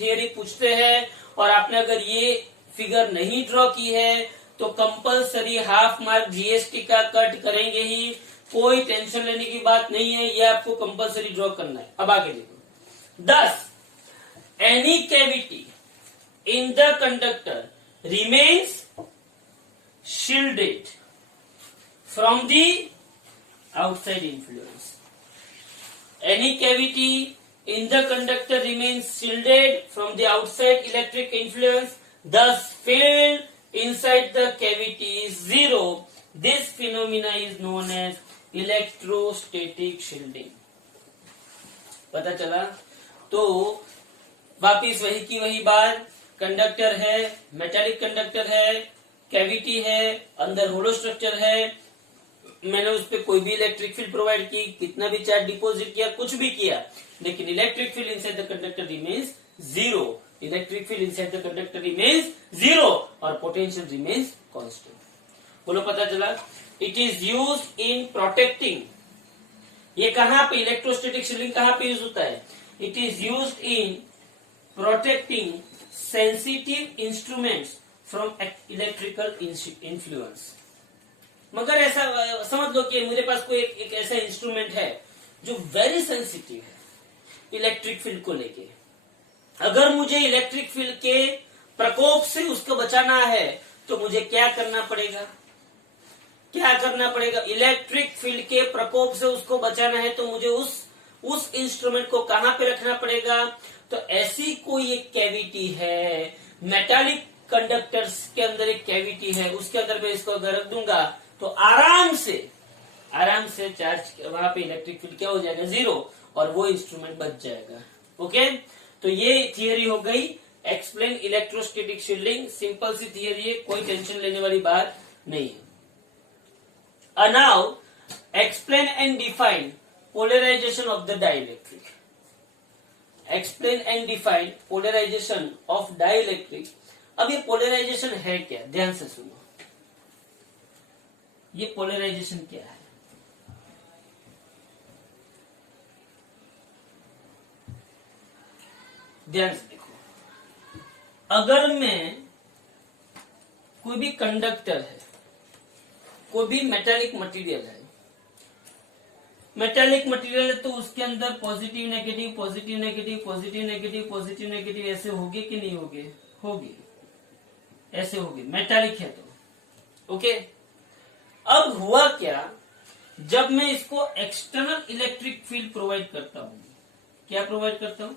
थियरी पूछते हैं और आपने अगर ये फिगर नहीं ड्रॉ की है तो कंपलसरी हाफ मार्क जीएसटी का कट करेंगे ही, कोई टेंशन लेने की बात नहीं है, ये आपको कंपलसरी ड्रॉ करना है। अब आगे देखो। 10 any cavity in the conductor remains shielded from the outside influence. Any cavity in the conductor remains shielded from the outside electric influence, thus field inside the cavity is zero. This phenomena is known as electrostatic shielding. पता चला? तो वापिस वही की वही बात, conductor है, metallic conductor है, कैविटी है, अंदर होलो स्ट्रक्चर है, मैंने उस पर कोई भी इलेक्ट्रिक फील्ड प्रोवाइड की, कितना भी चार्ज डिपॉजिट किया, कुछ भी किया, लेकिन electric field inside the conductor remains zero. Electric field inside the conductor remains zero और पोटेंशियल रिमेन्स कांस्टेंट। बोलो पता चला। It is use in protecting, ये कहां पे इलेक्ट्रोस्टैटिक शील्डिंग कहां पे यूज होता है? It is use in protecting sensitive instruments from electrical influence. मगर ऐसा समझ लो कि मेरे पास कोई एक ऐसा इंस्ट्रूमेंट है जो वेरी सेंसिटिव है इलेक्ट्रिक फील्ड को लेके। अगर मुझे इलेक्ट्रिक फील्ड के प्रकोप से उसको बचाना है तो मुझे क्या करना पड़ेगा? क्या करना पड़ेगा? इलेक्ट्रिक फील्ड के प्रकोप से उसको बचाना है तो मुझे उस इंस्ट्रूमेंट को कहां पे रखना पड़ेगा? तो ऐसी कोई एक कैविटी है, मेटालिक कंडक्टर्स के अंदर एक कैविटी है, उसके अंदर मैं इसको अगर रख दूंगा तो आराम से चार्ज वहां पे इलेक्ट्रिक फील्ड क्या हो जाएगा? जीरो, और वो इंस्ट्रूमेंट बच जाएगा। ओके, तो ये थियरी हो गई एक्सप्लेन इलेक्ट्रोस्टैटिक शील्डिंग। सिंपल सी थियरी है, कोई टेंशन लेने वाली बात नहीं है। Now explain and define polarization of the dielectric. Explain and define polarization of dielectric. अब ये पोलराइजेशन है क्या? ध्यान से सुनो, ये पोलराइजेशन क्या है? ध्यान से देखो, अगर मैं कोई भी कंडक्टर है, कोई भी मेटालिक मटेरियल है, मेटालिक मटेरियल है तो उसके अंदर positive negative positive negative positive negative positive negative ऐसे होंगे कि नहीं होंगे? होंगे, ऐसे होंगे, मेटालिक है तो। ओके, अब हुआ क्या, जब मैं इसको एक्सटर्नल इलेक्ट्रिक फील्ड प्रोवाइड करता हूं, क्या प्रोवाइड करता हूं?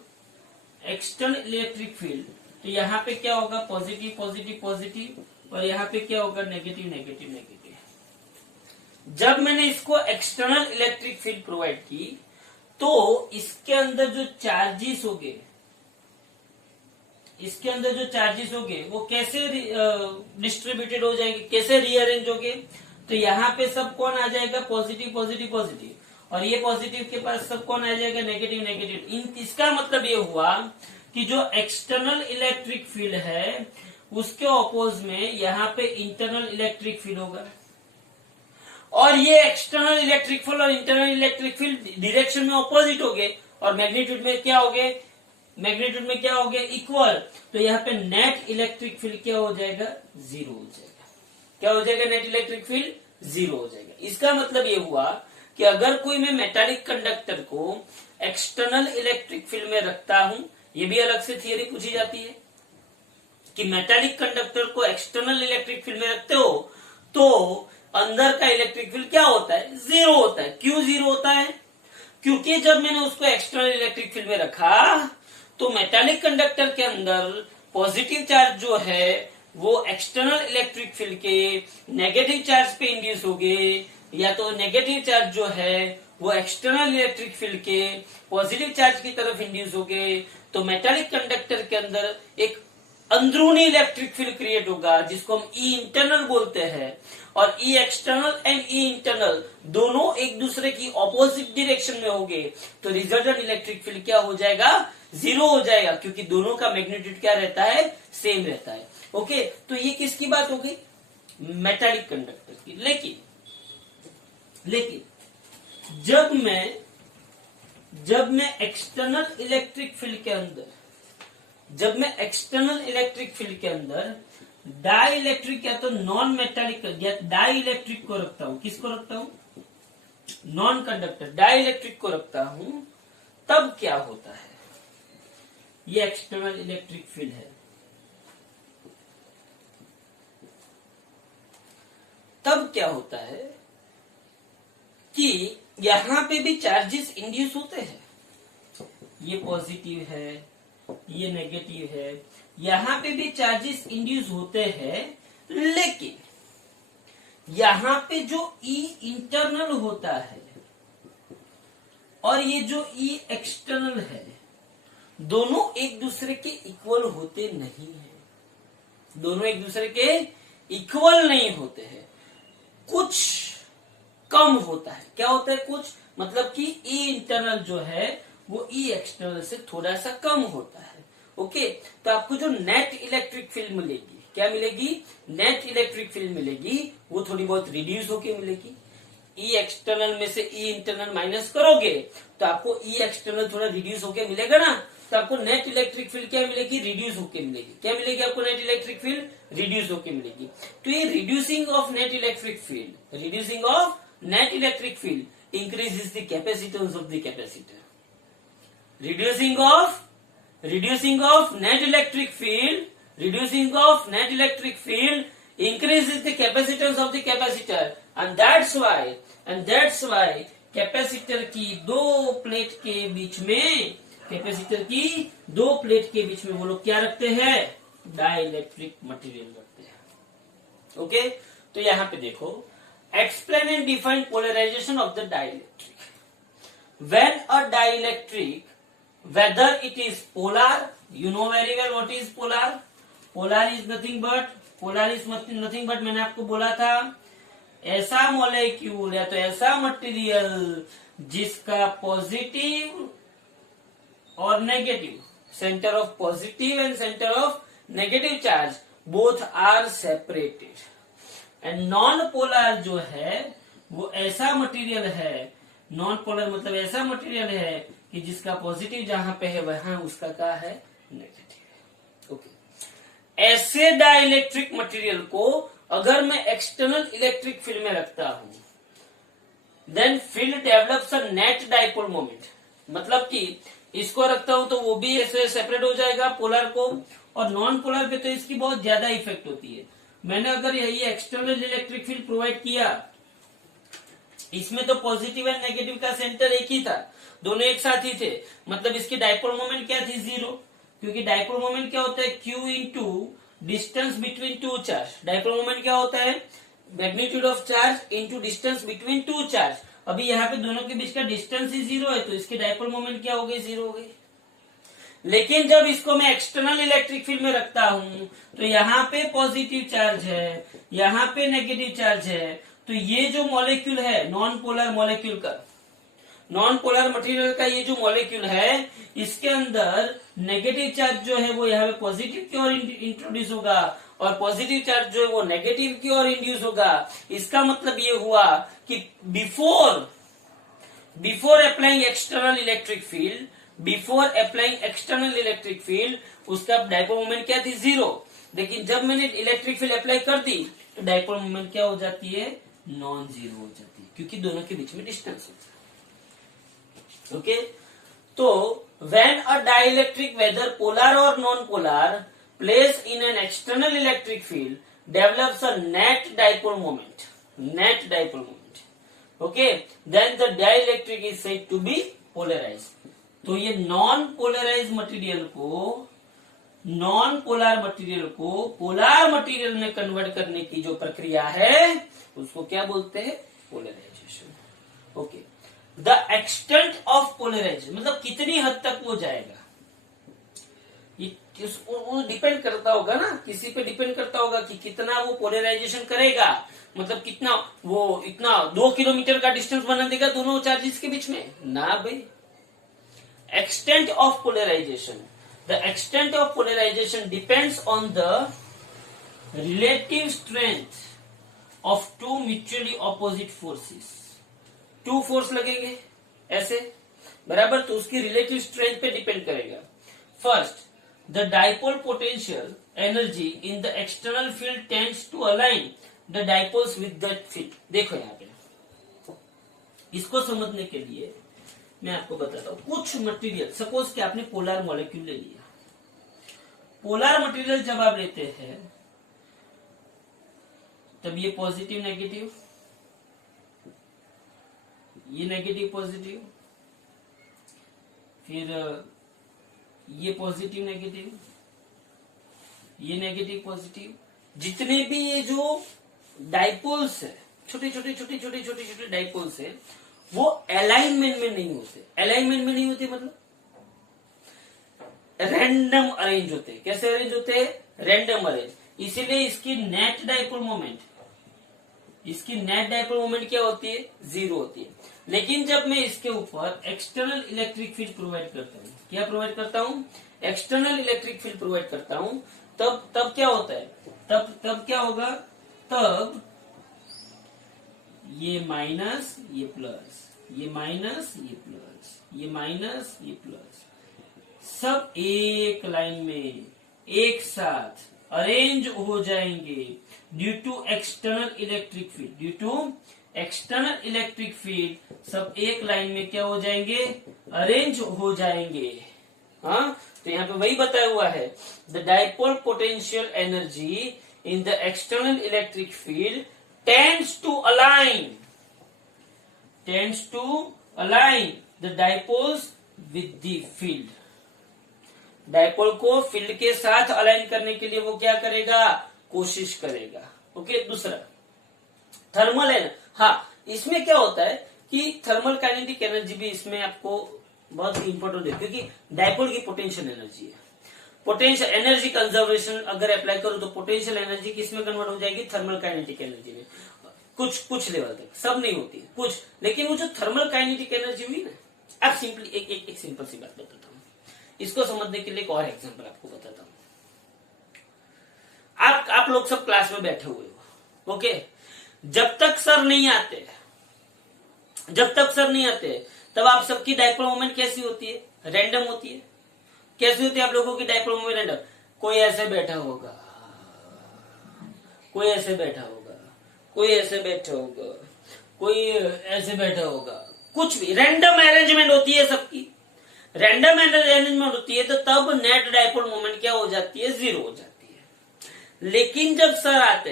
एक्सटर्नल इलेक्ट्रिक फील्ड, तो यहाँ पे क्या होगा? पॉजिटिव पॉजिटिव पॉजिटिव, और यहाँ पे क्या होगा? Negative negative negative. जब मैंने इसको एक्सटर्नल इलेक्ट्रिक फील्ड प्रोवाइड की तो इसके अंदर जो चार्जेस होंगे, इसके अंदर जो चार्जेस होंगे वो कैसे डिस्ट्रीब्यूटेड हो जाएंगे, कैसे रीअरेंज होंगे? तो यहाँ पे सब कौन आ जाएगा? पॉजिटिव पॉजिटिव पॉजिटिव, और ये पॉजिटिव के पास सब कौन आ जाएगा? Negative negative. इसका मतलब ये हुआ कि जो एक्सटर्नल इलेक्ट्रिक फील्ड है उसके ऑपोज में यहाँ पे इंटरनल इलेक्ट्रिक फील्ड होगा, और ये एक्सटर्नल इलेक्ट्रिक फील्ड और इंटरनल इलेक्ट्रिक फील्ड डायरेक्शन में ऑपोजिट हो गए, और मैग्नीट्यूड में क्या हो गए? मैग्नीट्यूड में क्या हो गया? इक्वल। तो यहाँ पे नेट इलेक्ट्रिक फील्ड क्या हो जाएगा? जीरो हो जाएगा। क्या हो जाएगा? नेट इलेक्ट्रिक फील्ड जीरो हो जाएगा। इसका मतलब ये हुआ कि अगर कोई मैं मेटालिक कंडक्टर को एक्सटर्नल इलेक्ट्रिक फील्ड में रखता हूं, ये भी अलग से थियरी पूछी जाती है कि मेटालिक कंडक्टर को एक्सटर्नल इलेक्ट्रिक फील्ड में रखते हो तो अंदर का इलेक्ट्रिक फील्ड क्या होता है? जीरो होता है। क्यों जीरो होता है? क्योंकि जब मैंने उसको एक्सटर्नल इलेक्ट्रिक फील्ड में रखा तो मेटालिक कंडक्टर के अंदर पॉजिटिव चार्ज जो है वो एक्सटर्नल इलेक्ट्रिक फील्ड के नेगेटिव चार्ज पे इंड्यूस हो गए, या तो नेगेटिव चार्ज जो है वो एक्सटर्नल इलेक्ट्रिक फील्ड के पॉजिटिव चार्ज की तरफ इंड्यूस हो गए। तो मेटालिक कंडक्टर के अंदर एक अंदरूनी इलेक्ट्रिक फील्ड क्रिएट होगा जिसको हम ई इंटरनल बोलते हैं, और ई एक्सटर्नल एंड ई इंटरनल दोनों एक दूसरे की ऑपोजिट डायरेक्शन में होंगे, तो रिजल्टेंट इलेक्ट्रिक फील्ड क्या हो जाएगा? जीरो हो जाएगा, क्योंकि दोनों का मैग्नीट्यूड क्या रहता है? सेम रहता है। ओके, तो ये किसकी बात हो गई? मेटालिक कंडक्टर की। लेकिन जब मैं एक्सटर्नल इलेक्ट्रिक फील्ड के अंदर डाई इलेक्ट्रिक या तो नॉन मेटालिक या डाई इलेक्ट्रिक को रखता हूं, किसको रखता हूं? नॉन कंडक्टर डाई इलेक्ट्रिक को रखता हूं, तब क्या होता है? ये एक्सटर्नल इलेक्ट्रिक फील्ड है, तब क्या होता है कि यहां पे भी चार्जेस इंड्यूस होते हैं। ये पॉजिटिव है, ये नेगेटिव है, यहां पे भी चार्जेस इंड्यूस होते हैं, लेकिन यहां पे जो ई इंटरनल होता है और ये जो ई एक्सटर्नल है, दोनों एक दूसरे के इक्वल होते नहीं है। दोनों एक दूसरे के इक्वल नहीं होते हैं, कुछ कम होता है। क्या होता है कुछ, मतलब कि ई इंटरनल जो है वो ई एक्सटर्नल से थोड़ा सा कम होता है। ओके, तो आपको जो नेट इलेक्ट्रिक फील्ड मिलेगी, क्या मिलेगी, नेट इलेक्ट्रिक फील्ड मिलेगी, वो थोड़ी बहुत रिड्यूस होके मिलेगी। ई एक्सटर्नल में से ई इंटरनल माइनस करोगे तो आपको ई एक्सटर्नल थोड़ा रिड्यूस होके मिलेगा ना, तो आपको नेट इलेक्ट्रिक फील्ड क्या मिलेगी, रिड्यूस होके मिलेगी। क्या मिलेगी आपको, नेट इलेक्ट्रिक फील्ड रिड्यूस होके मिलेगी। तो ये reducing of net electric field, reducing of net electric field increases the capacitance of the capacitor. Reducing of net electric field, reducing of net electric field increases the capacitance of the capacitor, and that's why capacitor की दो plate के बीच में, capacitor की दो plate के बीच में वो लोग क्या रखते हैं, डाइलेक्ट्रिक मटेरियल रखते हैं। ओके, तो यहां पे देखो, explain and define polarization of the dielectric. When a dielectric, whether it is polar, you know very well what is polar. Polar is nothing but मैंने आपको बोला था, ऐसा मॉलिक्यूल या तो ऐसा मटेरियल जिसका पॉजिटिव और negative, centre of positive and centre of negative charge both are separated. And non polar जो है वो ऐसा मटेरियल है, नॉन पोलर मतलब ऐसा मटेरियल है कि जिसका पॉजिटिव जहां पे है वहां उसका क्या है, नेगेटिव। ओके, ऐसे डाइलेक्ट्रिक मटेरियल को अगर मैं एक्सटर्नल इलेक्ट्रिक फील्ड में रखता हूं, then field develops a net dipole moment, मतलब कि इसको रखता हूं तो वो भी ऐसे सेपरेट हो जाएगा पोलर को, और नॉन पोलर पे तो इसकी बहुत ज्यादा इफेक्ट होती है। मैंने अगर यही एक्सटर्नल इलेक्ट्रिक फील्ड प्रोवाइड किया, इसमें तो पॉजिटिव एंड नेगेटिव का सेंटर एक ही था, दोनों एक साथ ही थे, मतलब इसकी डाइपोल मोमेंट क्या थी, 0, क्योंकि डाइपोल मोमेंट क्या होता है, Q into distance between two charge. Dipole moment क्या होता है, magnitude of charge into distance between two charge. अभी यहाँ पे दोनों के बीच का डिस्टेंस ही 0 है, तो इसकी डाइपोल मोमेंट क्या हो गई, 0 हो गई। लेकिन जब इसको मैं एक्सटर्नल इलेक्ट्रिक फील्ड में रखता हूं तो यहाँ पे पॉजिटिव चार्ज है, यहाँ पे नेगेटिव चार्ज है, तो ये जो मॉलिक्यूल है नॉन पोलर मॉलिक्यूल का, नॉन पोलर मटेरियल का ये जो मॉलिक्यूल है, इसके अंदर नेगेटिव चार्ज जो है वो यहाँ पे पॉजिटिव की ओर इंट्रोड्यूस होगा, और पॉजिटिव चार्ज जो है वो नेगेटिव की ओर इंड्यूस होगा। इसका मतलब ये हुआ कि before applying external electric field उसका डाइपोल मोमेंट क्या थी, 0। लेकिन जब मैंने इलेक्ट्रिक फील्ड अप्लाई कर दी तो डाइपोल मोमेंट क्या हो जाती है, नॉन जीरो हो जाती है, क्योंकि दोनों के बीच में डिस्टेंस होता है। ओके, तो when a dielectric whether polar और non polar place in an external electric field develops a net dipole moment, okay, then the dielectric is said to be polarised. तो ये नॉन पोलराइज मटेरियल को polar material में convert करने की जो प्रक्रिया है उसको क्या बोलते हैं, polarisation. Okay, the extent of polarisation मतलब कितनी हद तक वो जाएगा, ये वो डिपेंड करता होगा ना, किसी पे डिपेंड करता होगा कि कितना वो पोलराइजेशन करेगा, मतलब कितना वो इतना 2 किलोमीटर का डिस्टेंस बना देगा दोनों चार्जेस के बीच में ना भाई। Extent of polarization. The extent of polarization depends on the relative strength of two mutually opposite forces. 2 force लगेंगे ऐसे बराबर, तो उसकी रिलेटिव स्ट्रेंथ पे डिपेंड करेगा। First, the dipole potential energy in the external field tends to align the dipoles with that field. देखो यहाँ पे, इसको समझने के लिए मैं आपको बताता हूं, कुछ मटेरियल, सपोज कि आपने पोलर मॉलिक्यूल ले लिया, पोलर मटेरियल जब आप लेते हैं तब ये पॉजिटिव नेगेटिव, ये नेगेटिव पॉजिटिव, फिर ये पॉजिटिव नेगेटिव, ये नेगेटिव पॉजिटिव, जितने भी ये जो डाइपोल्स है, छोटे छोटे डाइपोल्स है, वो अलाइनमेंट में नहीं होते। अलाइनमेंट में नहीं होते मतलब रैंडम अरेंज होते हैं। कैसे अरेंज होते हैं, रैंडम अरेंज, इसीलिए इसकी नेट डाइपोल मोमेंट क्या होती है, 0 होती है। लेकिन जब मैं इसके ऊपर एक्सटर्नल इलेक्ट्रिक फील्ड प्रोवाइड करता हूँ, क्या प्रोवाइड करता हूँ, एक्सटर्नल इलेक्ट्रिक फील्ड प्रोवाइड करता हूँ, तब क्या होता है, तब क्या होगा, तब ये माइनस ये प्लस, ये माइनस ये प्लस, ये माइनस ये प्लस, सब एक लाइन में एक साथ अरेंज हो जाएंगे due to external electric field. Due to external electric field सब एक लाइन में क्या हो जाएंगे, अरेंज हो जाएंगे। हाँ, तो यहाँ पे वही बताया हुआ है, the dipole potential energy in the external electric field tends to align the dipoles with the field. Dipole को फील्ड के साथ अलाइन करने के लिए वो क्या करेगा, कोशिश करेगा। ओके, दूसरा थर्मल है। हाँ, इसमें क्या होता है कि थर्मल काइनेटिक एनर्जी भी इसमें आपको बहुत इंपॉर्टेंट है, क्योंकि डाइपोल की पोटेंशियल एनर्जी है। पोटेंशियल एनर्जी कंजर्वेशन अगर अप्लाई करो तो पोटेंशियल एनर्जी किसमें कन्वर्ट हो जाएगी, थर्मल काइनेटिक एनर्जी में। कुछ लेवल तक, सब नहीं होती कुछ, लेकिन वो जो थर्मल काइनेटिक एनर्जी हुई ना, अब सिंपली एक सिंपल सी बात बताता हूँ, इसको समझने के लिए एक और एग्जांपल आपको बताता हूँ। आप लोग सब क्लास में बैठे हुए हो, ओके, जब तक सर नहीं आते तब आप सबकी डाइपोल मोमेंट कैसी होती है, रैंडम होती है। कैसी होती है आप लोगों की डाइपोल मोमेंट, रैंडम। कोई ऐसे बैठा होगा, कोई ऐसे बैठा होगा, कोई ऐसे बैठा होगा, कोई ऐसे बैठा होगा, कुछ भी रैंडम अरेंजमेंट होती है सबकी। रैंडम अरेंजमेंट होती है तो तब नेट डाइपोल मोमेंट क्या हो जाती है, 0 हो जाती है। लेकिन जब सर आते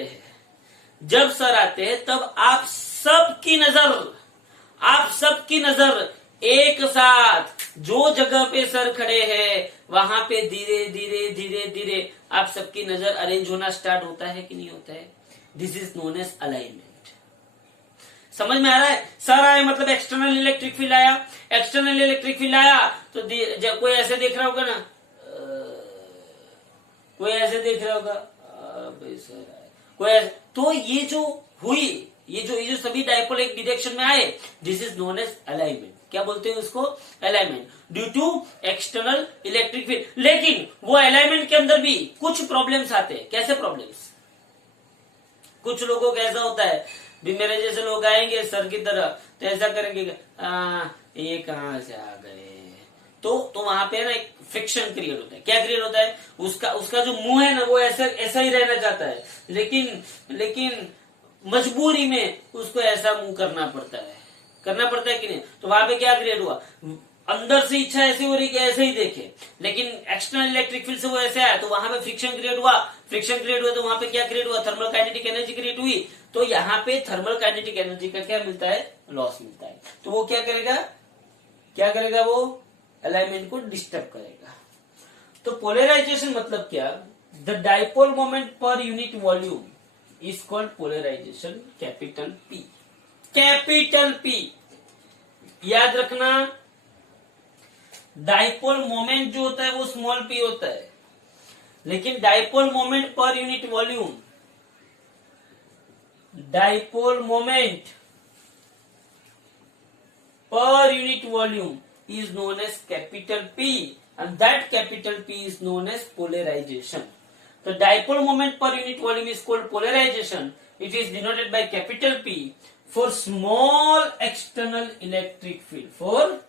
हैं तब आप सबकी नजर एक साथ जो जगह पे सर खड़े हैं वहां पे धीरे धीरे आप सबकी नजर अरेंज होना स्टार्ट होता है कि नहीं होता है। This is known as alignment. समझ में आ रहा है, सर आए मतलब एक्सटर्नल इलेक्ट्रिक फील्ड आया, एक्सटर्नल इलेक्ट्रिक फील्ड आया तो कोई ऐसे देख रहा होगा ना, कोई ऐसे देख रहा होगा, सर कोई ऐसे, तो ये जो हुई, ये जो सभी डाइपोल एक डायरेक्शन में आए, this is known as alignment. क्या बोलते हैं उसको, alignment, due to external electric field. लेकिन वो अलाइनमेंट के अंदर भी कुछ प्रॉब्लम्स आते हैं। कैसे प्रॉब्लम्स, कुछ लोगों का ऐसा होता है, भी मेरे जैसे लोग आएंगे सर की तरह तो ऐसा करेंगे, ये कहां से आ गए, तो वहां पे ना एक फ्रिक्शन क्रिएट होता है। क्या क्रिएट होता है, उसका जो मुंह है ना वो ऐसा ही रहना चाहता है, लेकिन मजबूरी में उसको ऐसा मुंह करना पड़ता है कि नहीं। तो वहां पे क्या क्रिएट हुआ, अंदर से इच्छा ऐसी हो रही कि ऐसे ही देखे, लेकिन एक्सटर्नल इलेक्ट्रिक फील्ड से वो ऐसे आया तो वहां पे फ्रिक्शन क्रिएट हुआ तो वहां पे क्या क्रिएट हुआ, थर्मल काइनेटिक एनर्जी क्रिएट हुई। तो यहाँ पे थर्मल काइनेटिक एनर्जी का क्या मिलता है, लॉस मिलता है। तो वो क्या करेगा, वो अलाइनमेंट को डिस्टर्ब करेगा। तो पोलराइजेशन मतलब क्या, the dipole moment per unit volume is called polarization, capital P. याद रखना, डाइपोल मोमेंट जो होता है वो स्मॉल p होता है, लेकिन dipole moment per unit volume, dipole moment per unit volume is known as capital P, and that capital P is known as polarization. The dipole moment per unit volume is called polarization. It is denoted by capital P for small external electric field. For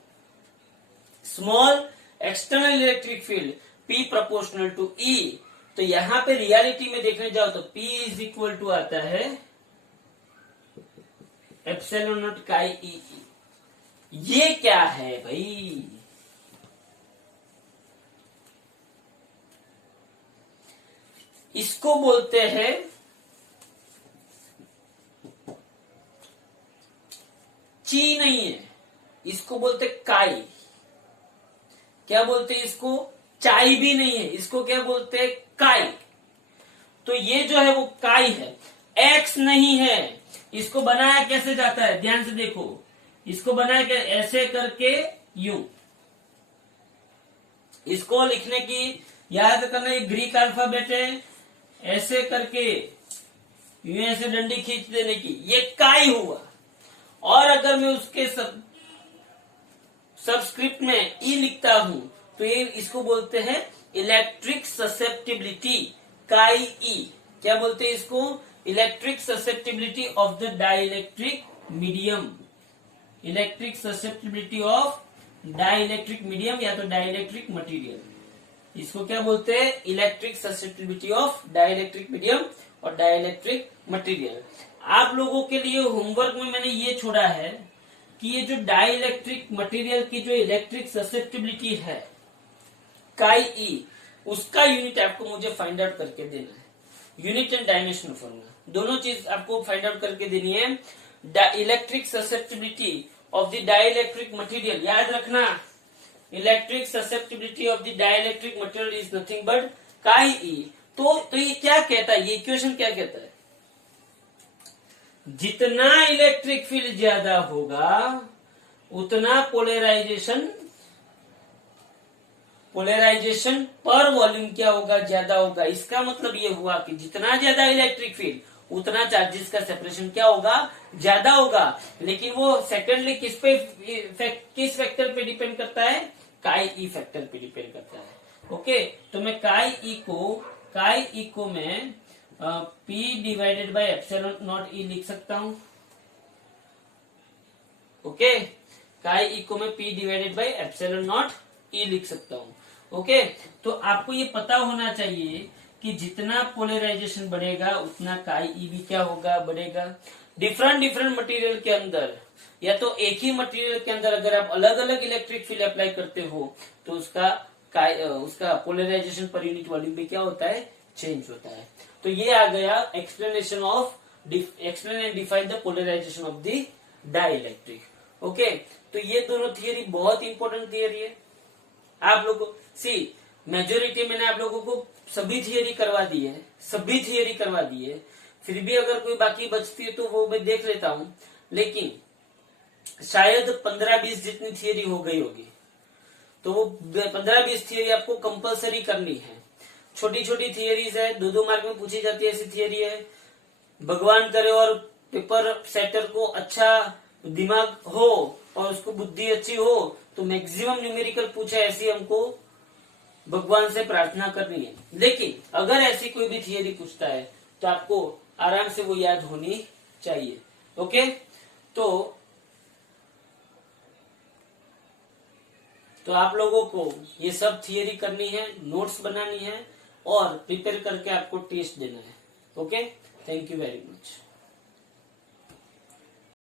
small external electric field, P proportional to E. तो यहां पे reality में देखने जाओ तो P is equal to आता है epsilon not काई E। ये क्या है भाई, इसको बोलते हैं ची नहीं है, इसको बोलते काई। क्या बोलते हैं इसको, चाय भी नहीं है, इसको क्या बोलते हैं, काई। तो ये जो है वो काई है, एक्स नहीं है। इसको बनाया कैसे जाता है, ध्यान से देखो, इसको बनाया के ऐसे करके यूं, इसको लिखने की याद करना, ये ग्रीक अल्फाबेट है, ऐसे करके यूं ऐसे डंडी खींच देने की, ये काई हुआ। और अगर मैं उसके सबस्क्रिप्ट में ई लिखता हूं तो ये इसको बोलते हैं इलेक्ट्रिक ससेप्टिबिलिटी, काई ई। क्या बोलते हैं इसको? Electric susceptibility of the dielectric medium, electric susceptibility of dielectric medium या तो डाइलेक्ट्रिक मटेरियल। इसको क्या बोलते हैं? Electric susceptibility of dielectric medium और डाइलेक्ट्रिक मटेरियल। आप लोगों के लिए होमवर्क में मैंने ये छोड़ा है कि ये जो डाइलेक्ट्रिक मटेरियल की जो इलेक्ट्रिक ससेप्टिबिलिटी है काई ई, उसका यूनिट आपको मुझे फाइंड आउट करके देना है। यूनिट एंड डायमेंशनल फॉर्मूला दोनों चीज आपको फाइंड आउट करके देनी है। Electric susceptibility of the dielectric material, याद रखना, electric susceptibility of the dielectric material is nothing but काई ई। तो ये क्या कहता है, ये इक्वेशन क्या कहता है? जितना इलेक्ट्रिक फील्ड ज्यादा होगा उतना पोलराइजेशन पर वॉल्यूम क्या होगा? ज्यादा होगा। इसका मतलब ये हुआ कि जितना ज्यादा इलेक्ट्रिक फील्ड उतना चार्जेस का सेपरेशन क्या होगा? ज्यादा होगा। लेकिन वो सेकेंडली किस फैक्टर पे डिपेंड करता है? काई ई फैक्टर पे डिपेंड करता है। ओके, तो मैं काई ई को मैं P divided by epsilon naught E लिख सकता हूं। ओके, काई ई को मैं P divided by epsilon naught E लिख सकता हूं। ओके, तो आपको ये पता होना चाहिए कि जितना पोलराइजेशन बढ़ेगा उतना काई ई भी क्या होगा? बढ़ेगा। डिफरेंट मटेरियल के अंदर या तो एक ही मटेरियल के अंदर अगर आप अलग अलग इलेक्ट्रिक फील्ड अप्लाई करते हो तो उसका पोलराइजेशन पर यूनिट वॉल्यूम भी क्या होता है? चेंज होता है। तो ये आ गया explanation of explain and define the polarization of the dielectric. Okay, तो ये दोनों थियरी बहुत इंपॉर्टेंट थियरी है। आप लोगों मेजोरिटी मैंने आप लोगों को सभी थियरी करवा दी है, फिर भी अगर कोई बाकी बचती है तो वो मैं देख लेता हूं, लेकिन शायद 15-20 जितनी थियरी हो गई होगी। तो वो 15-20 थियरी आपको कंपलसरी करनी है। छोटी छोटी थियरीज है, 2-2 मार्क में पूछी जाती है, ऐसी थियरी है। भगवान करे और पेपर सेटर को अच्छा दिमाग हो और उसको बुद्धि अच्छी हो तो मैक्सिमम न्यूमेरिकल पूछे, ऐसी हमको भगवान से प्रार्थना करनी है। लेकिन अगर ऐसी कोई भी थियरी पूछता है तो आपको आराम से वो याद होनी चाहिए। ओके, तो आप लोगों को ये सब थियरी करनी है, नोट्स बनानी है और प्रिपेयर करके आपको टेस्ट देना है। Okay, thank you very much.